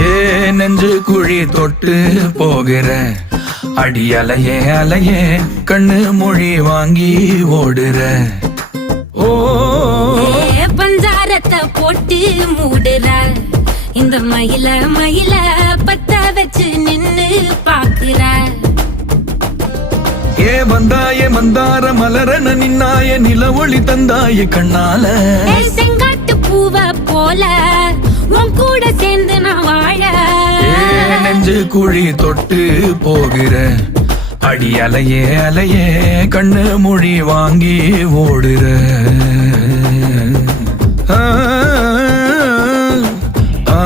ஏ நெஞ்சு குழி தொட்டு போகிற அடி அலையே அலையே கண்ணு மொழி வாங்கி ஓடுற. ஓ பஞ்சாரத்தை போட்டு மூடுற இந்த மயில மயில பத்த வச்சு நின்னு பாக்குற. ஏ வந்தாய மந்தார மலரன நின்னாய நில ஒளி தந்தாய கண்ணால. செங்காட்டு பூவ போல உன் கூட சேர்ந்து நான் வாழ. நெஞ்சு குழி தொட்டு போகிற அடி அலையே அலையே கண்ணு மொழி வாங்கி ஓடுற. ஆ ஆ